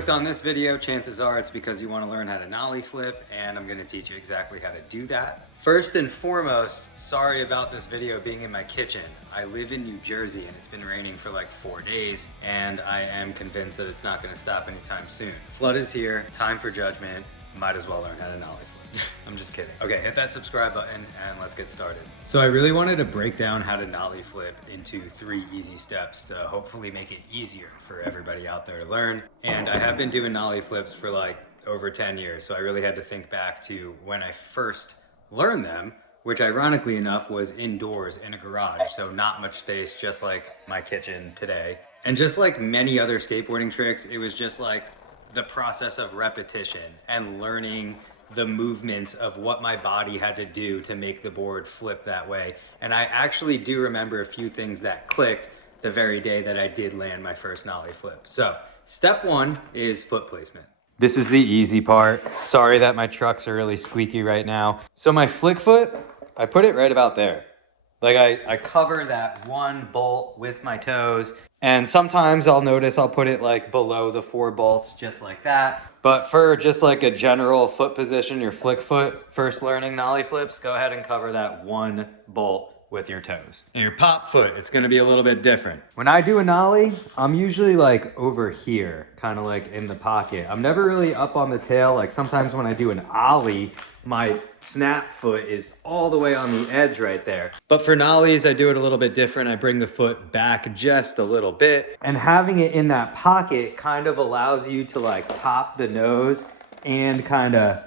clicked on this video, chances are it's because you want to learn how to nollie flip, and I'm going to teach you exactly how to do that. First and foremost, sorry about this video being in my kitchen. I live in New Jersey and it's been raining for like 4 days, and I am convinced that it's not going to stop anytime soon. Flood is here, time for judgment, might as well learn how to nollie flip. I'm just kidding. Okay, hit that subscribe button and let's get started. So I really wanted to break down how to nollie flip into 3 easy steps to hopefully make it easier for everybody out there to learn. And I have been doing nollie flips for like over 10 years, so I really had to think back to when I first learned them, which ironically enough was indoors in a garage, so not much space, just like my kitchen today. And just like many other skateboarding tricks, it was just like the process of repetition and learning the movements of what my body had to do to make the board flip that way. And I actually do remember a few things that clicked the very day that I did land my first nollie flip. So step 1 is foot placement. This is the easy part. Sorry that my trucks are really squeaky right now. So my flick foot, I put it right about there. Like I cover that one bolt with my toes, and sometimes I'll notice I'll put it like below the 4 bolts, just like that. But for just like a general foot position, your flick foot, first learning nollie flips, go ahead and cover that 1 bolt with your toes. And your pop foot, it's gonna be a little bit different. When I do a nollie, I'm usually like over here, kind of like in the pocket. I'm never really up on the tail. Like sometimes when I do an ollie, my snap foot is all the way on the edge right there. But for nollies, I do it a little bit different. I bring the foot back just a little bit, and having it in that pocket kind of allows you to like pop the nose and kind of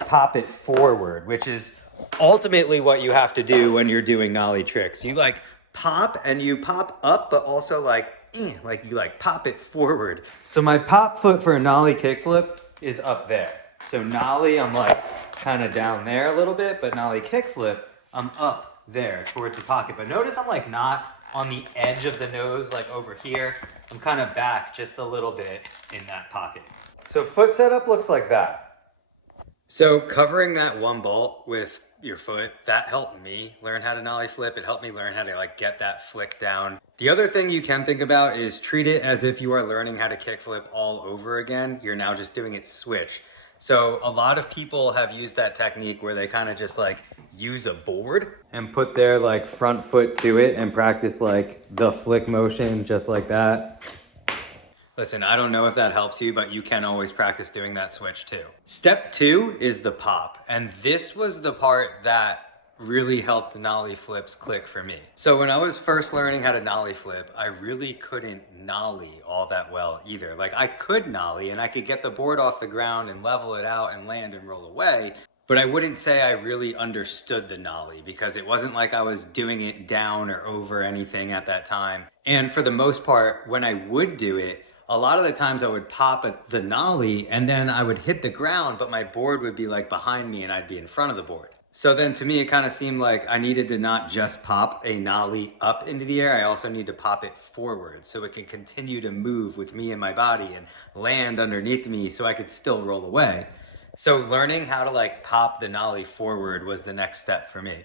pop it forward, which is ultimately what you have to do when you're doing nollie tricks. You like pop and you pop up, but also like you like pop it forward. So my pop foot for a nollie kickflip is up there. So nollie, I'm like kind of down there a little bit, but nollie kickflip, I'm up there towards the pocket. But notice I'm like not on the edge of the nose, like over here. I'm kind of back just a little bit in that pocket. So foot setup looks like that. So covering that 1 bolt with your foot, that helped me learn how to nollie flip. It helped me learn how to like get that flick down. The other thing you can think about is treat it as if you are learning how to kickflip all over again. You're now just doing it switch. So a lot of people have used that technique where they kind of just like use a board and put their like front foot to it and practice like the flick motion just like that. Listen, I don't know if that helps you, but you can always practice doing that switch too. Step 2 is the pop. And this was the part that really helped nollie flips click for me. So when I was first learning how to nollie flip, I really couldn't nollie all that well either. Like I could nollie and I could get the board off the ground and level it out and land and roll away, but I wouldn't say I really understood the nollie because it wasn't like I was doing it down or over anything at that time. And for the most part, when I would do it, a lot of the times I would pop at the nollie and then I would hit the ground, but my board would be like behind me and I'd be in front of the board. So then to me, it kind of seemed like I needed to not just pop a nollie up into the air, I also need to pop it forward so it can continue to move with me and my body and land underneath me so I could still roll away. So learning how to like pop the nollie forward was the next step for me.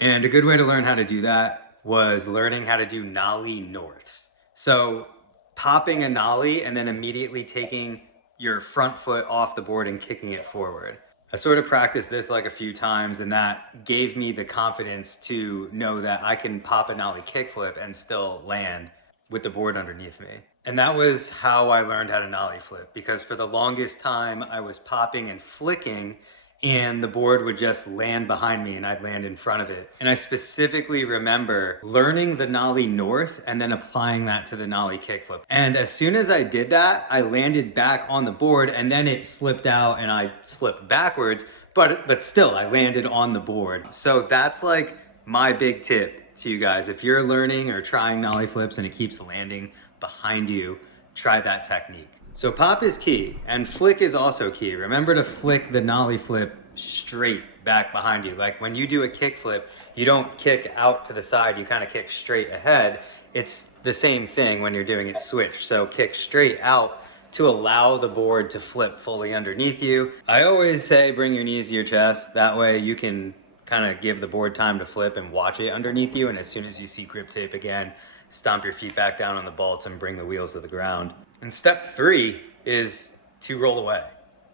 And a good way to learn how to do that was learning how to do nollie norths. So popping a nollie and then immediately taking your front foot off the board and kicking it forward. I sort of practiced this like a few times, and that gave me the confidence to know that I can pop a nollie kickflip and still land with the board underneath me. And that was how I learned how to nollie flip, because for the longest time I was popping and flicking and the board would just land behind me and I'd land in front of it. And I specifically remember learning the nollie north and then applying that to the nollie kickflip. And as soon as I did that, I landed back on the board and then it slipped out and I slipped backwards, but still I landed on the board. So that's like my big tip to you guys. If you're learning or trying nollie flips and it keeps landing behind you, try that technique. So pop is key and flick is also key. Remember to flick the nollie flip straight back behind you. Like when you do a kick flip, you don't kick out to the side, you kind of kick straight ahead. It's the same thing when you're doing it switch. So kick straight out to allow the board to flip fully underneath you. I always say bring your knees to your chest. That way you can kind of give the board time to flip and watch it underneath you. And as soon as you see grip tape again, stomp your feet back down on the bolts and bring the wheels to the ground. And step 3 is to roll away.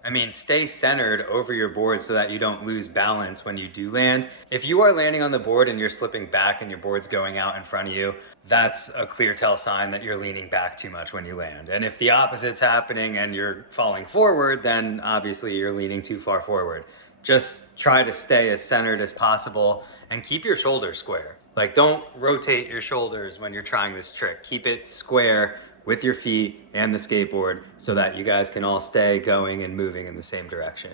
I mean, stay centered over your board so that you don't lose balance when you do land. If you are landing on the board and you're slipping back and your board's going out in front of you, that's a clear tell sign that you're leaning back too much when you land. And if the opposite's happening and you're falling forward, then obviously you're leaning too far forward. Just try to stay as centered as possible and keep your shoulders square. Like, don't rotate your shoulders when you're trying this trick. Keep it square with your feet and the skateboard so that you guys can all stay going and moving in the same direction.